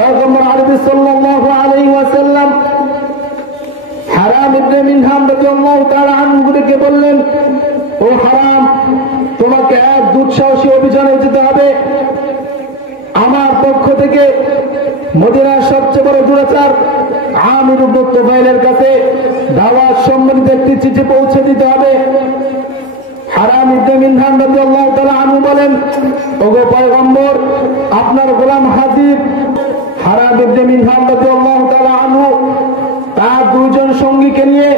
পয়গম্বর আরবি সাল্লাল্লাহু আলাইহি ওয়াসাল্লাম হারাম ইবনে মিনহাম রাদিয়াল্লাহু তাআলা আনহুকে বললেন, ও হারাম, তোমাকে এক দুঃসাহসী অভিযানে যেতে হবে। আমার পক্ষ থেকে মদিনার সবচেয়ে বড় দুরাচার আমির ইবনে তুফাইলের কাছে দাওয়াত সম্বলিত একটি চিঠি পৌঁছে দিতে হবে। হারাম ইবনে মিনহাম রাদিয়াল্লাহু তাআলা আনহু বলেন, ওগো পয়গম্বর, আপনার গোলাম হাজির। হারাম ইবনে মিনহাম রাদিয়াল্লাহু তাআলা আনহু তার দুইজন সঙ্গীকে নিয়ে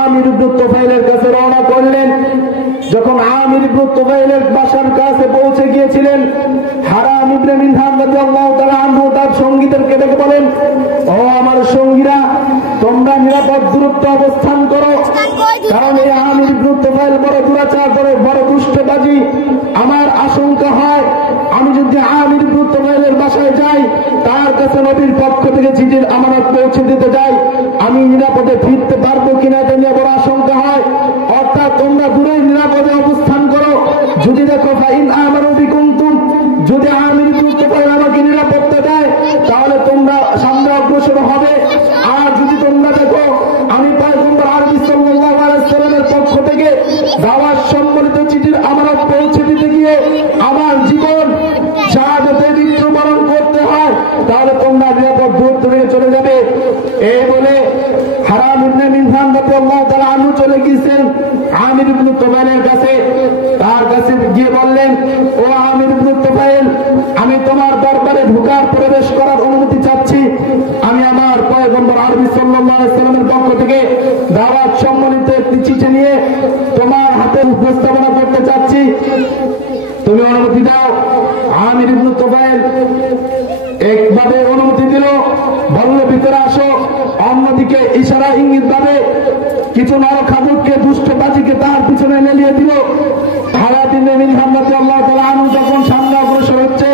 আমির ইবনে তুফাইলের কাছে রওনা করলেন। যখন আমির ইবনে তুফাইলের বাসার কাছে পৌঁছে গিয়েছিলেন, হারাম ইবনে মিনহাম রাদিয়াল্লাহু তাআলা আনহু তার সঙ্গীদেরকে ডেকে বলেন, ও আমার সঙ্গীরা, তোমরা নিরাপদ দূরত্বে অবস্থান করো, কারণ এই আমির ইবনে তুফাইল বড় দুরাচার, বড় দুষ্টবাজি। আমার আশঙ্কা হয় আমি যদি আমির ইবনে তুফাইলের বাসায় যাই, তার কাছে নবীর পক্ষ থেকে চিঠির আমানত পৌঁছে দিতে যাই, আমি নিরাপদে ফিরতে পারবো কিনা এটা নিয়ে বড় আশঙ্কা হয়। অর্থাৎ তোমরা দূরে নিরাপদে অবস্থান করো। যদি দেখো ফাইন আমারু বিকুনতুম, যদি আমির ইবনে তুফাইল আমাকে নিরাপত্তা দেয়, তাহলে তোমরা সামনে অগ্রসর হবে। আর যদি তোমরা দেখো আমি পয়গম্বর আরবি সাল্লাল্লাহু আলাইহি ওয়াসাল্লামের পক্ষ থেকে দাওয়াত সম্বলিত চিঠির আমানত পৌঁছে দিতে গিয়ে আমার জীবন শাহাদাতে মৃত্যুবরণ করতে হয়, তাহলে তোমরা নিরাপদ দূরত্ব থেকে চলে যাবে। এই বলে হারাম ইবনে মিনহাম রাদিয়াল্লাহু তাআলা আনহু চলে গিয়েছেন আমির ইবনে তুফাইলের কাছে। তার কাছে গিয়ে বললেন, ও আমির ইবনে তুফাইল, আমি তোমার দরবারে ঢোকার প্রবেশ করার অনুমতি চাচ্ছি। আমি আমার পয়গম্বর আরবি সাল্লাল্লাহু আলাইহি ওয়াসাল্লামের পক্ষ থেকে দাওয়াত সম্বলিত একটি চিঠি নিয়ে তোমার হাতে উপস্থাপনা করতে চাচ্ছি, তুমি অনুমতি দাও। আমির ইবনে তুফাইল একভাবে অনুমতি দিল, বলল ভিতরে আসো। অন্যদিকে ইশারা ইঙ্গিত ভাবে কিছু নরখাদককে, দুষ্টবাজিকে তার পিছনে মেলিয়ে দিল। হারাম ইবনে মিনহাম রাদিয়াল্লাহু তাআলা আনহু যখন সামনে অগ্রসর হচ্ছে,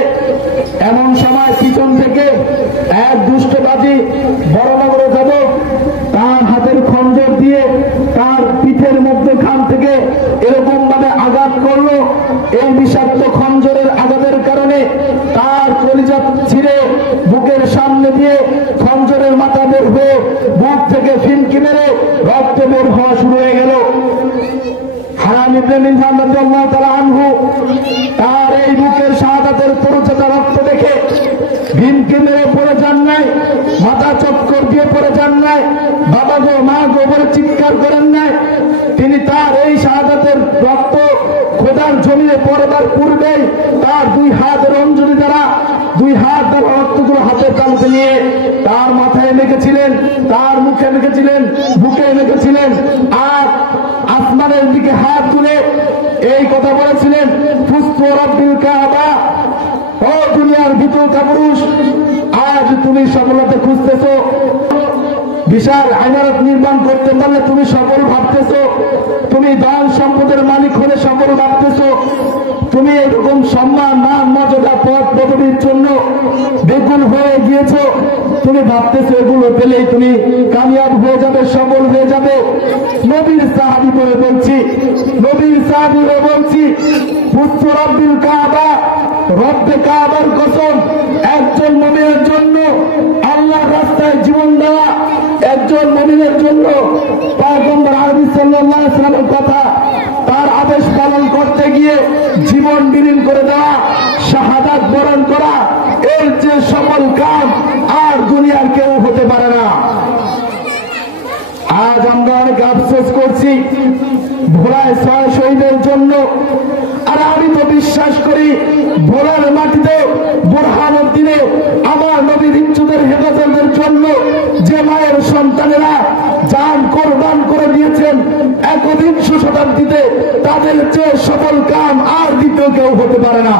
এমন সময় পিছন থেকে এক দুষ্টবাজি বড় নরখাদক তার হাতের খঞ্জর দিয়ে তার পিঠের মধ্যখান থেকে এরকম ভাবে আঘাত করলো। এই বিষাক্ত খঞ্জরের আঘাতের কারণে তার কলিজা ছিঁড়ে বুকের সামনে দিয়ে খঞ্জরের মাথা বের হয়ে বুক থেকে ফিনকি মেরে রক্ত বের হওয়া শুরু হয়ে গেল। হারাম ইবনে মিনহাম রাদিয়াল্লাহু তাআলা আনহু তার এই বুকের শাহাদাতের পরিচয় রক্ত দেখে ফিনকি মেরে পড়ে যান নাই, মাথা চক্কর দিয়ে পড়ে যান নাই, বাবা গো মা গো বলে চিৎকার করেন নাই। তিনি তার এই শাহাদাতের রক্ত খোদার জমিনে পড়বার পূর্বেই তার দুই হাতের অঞ্জলি দ্বারা, দুই হাত দ্বারা রক্তগুলো হাতের তালুতে নিয়ে তার মাথায় মেখেছিলেন, তার মুখে মেখেছিলেন, বুকে মেখেছিলেন। আর আসমানের দিকে হাত তুলে এই কথা বলেছিলেন, ফুস্তু রাব্বিল কাবা, ও দুনিয়ার ভিতর কাপুরুষ, আজ তুমি সফলতা খুঁজতেছো, বিশাল ইমারত নির্মাণ করতে পারলে তুমি সফল ভাবতেছো, তুমি ধন সম্পদের মালিক হলে সফল ভাবতেছো, তুমি এরকম সম্মান মান মর্যাদা পদ পদবীর জন্য বেগুন হয়ে গিয়েছো, তুমি ভাবতেছো এগুলো পেলেই তুমি কামিয়াব হয়ে যাবে, সফল হয়ে যাবে। নবীর সাহাবী বলে বলছি, নবীর সাহাবী বলে বলছি, পুত্র রব্বিল কাবা, রব্বে কাবার কসম, একজন মুমিনের জন্য আল্লাহর রাস্তায় জীবন দেওয়া, একজন মুমিনের জন্য পয়গম্বর আরবি সাল্লাল্লাহু আলাইহি ওয়াসাল্লামের কথা, তার আদেশ পালন করতে গিয়ে জীবন বিলীন করে দেওয়া, শাহাদাত বরণ করা, এর যে সফল কাম আর দুনিয়ার কেউ হতে পারে না। আজ আমরা অনেক আফসোস করছি ভোলায় 6 শহীদের জন্য। আর আমি তো বিশ্বাস করি ভোলার মাটিতে বুরহানুদ্দিনে আমার নবীর ইজ্জতের হেফাজতের জন্য যে মায়ের সন্তানেরা জান কোরবান করে দিয়েছেন 21 শতাব্দীতে, তাদের চেয়ে সফল কাম আর দ্বিতীয় কেউ হতে পারে না।